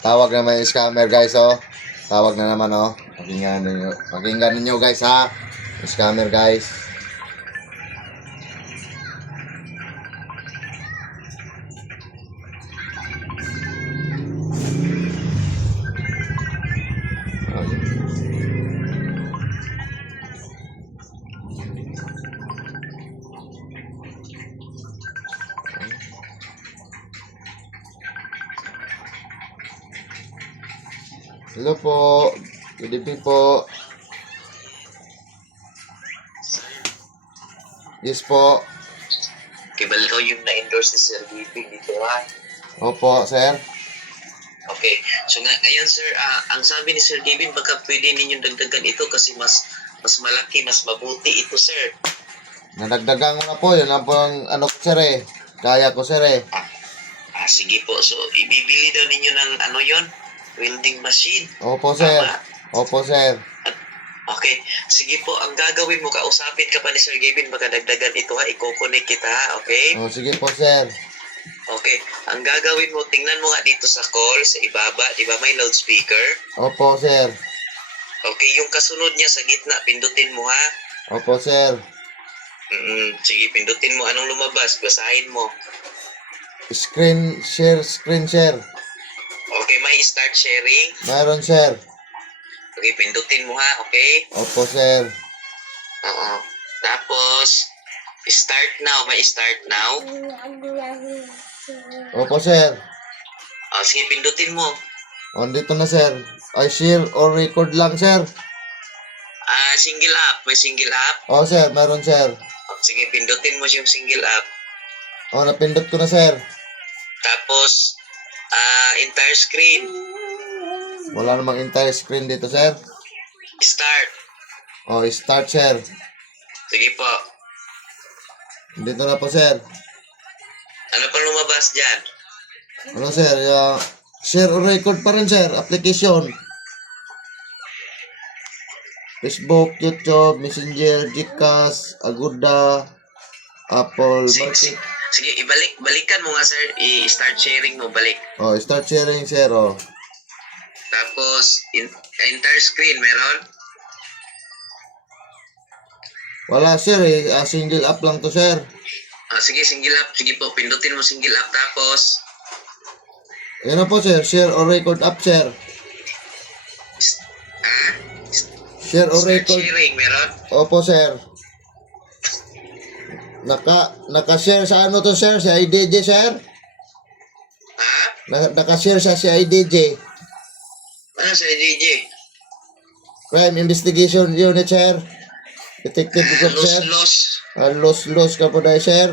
Tawag naman yung scammer guys, oh. Tawag na naman, oh. Pakinggan ninyo guys, ha. Yung scammer guys. Hello po. Good evening po. Yes po. Kibal ko yung na-endorse ni Sir Giving dito ha. Opo, sir. Okay. So ngayon sir, ang sabi ni Sir Giving, baka pwede ninyong dagdagan ito kasi mas malaki, mas mabuti ito sir. Nadagdagan ko na po. Yun lang po ang ano ko sir eh. Kaya ko sir eh. Sige po. So ibibili daw ninyo ng ano yon, welding machine. Opo sir. Tama? Opo sir. Okay. Sige po, ang gagawin mo, kausapin ka pa ni Sir Gavin, baka dagdagan ito ha, i-connect kita ha, okay? Oh, sige po sir. Okay. Ang gagawin mo, tingnan mo nga dito sa call, sa ibaba, di ba may loudspeaker? Opo sir. Okay, yung kasunod niya sa gitna, pindutin mo ha. Opo sir. Sige, pindutin mo. Anong lumabas? Basahin mo. Screen share. Okay, may start sharing. Mayroon sir. Okay, pindutin mo ha, okay? Opo sir. Oo. Tapos, start now. May start now. Opo sir. Sige, pindutin mo. Andito na sir. I share or record lang sir. Single up. May single up. Oh sir, mayroon sir. Sige, pindutin mo yung single up. Oh, napindot ko na sir. Tapos, entire screen. Wala namang entire screen dito sir. Start. Oh, start sir. Sige po. Dito na po sir. Ano pa lumabas dyan? Ano sir? Share or record pa rin sir. Application. Facebook, YouTube, Messenger, Gcash, Agoda, Apple, Market. Sige, balikan mo nga sir. I-start sharing mo, balik. Oh, start sharing sir. Oh. Tapos, entire screen, meron? Wala sir eh. Single up lang to sir. Sige, single up. Sige po, pindutin mo single up. Tapos, Yan na po sir. Share or record up sir. Share or start record. sharing, meron? Opo sir. Naka-share sa ano to sir? Sa IDJ sir? Ha? Naka-share sa IDJ. Ano sa DJ? Crime Investigation Unit sir. Detective Group sir. Los. Los ka po dahil sir.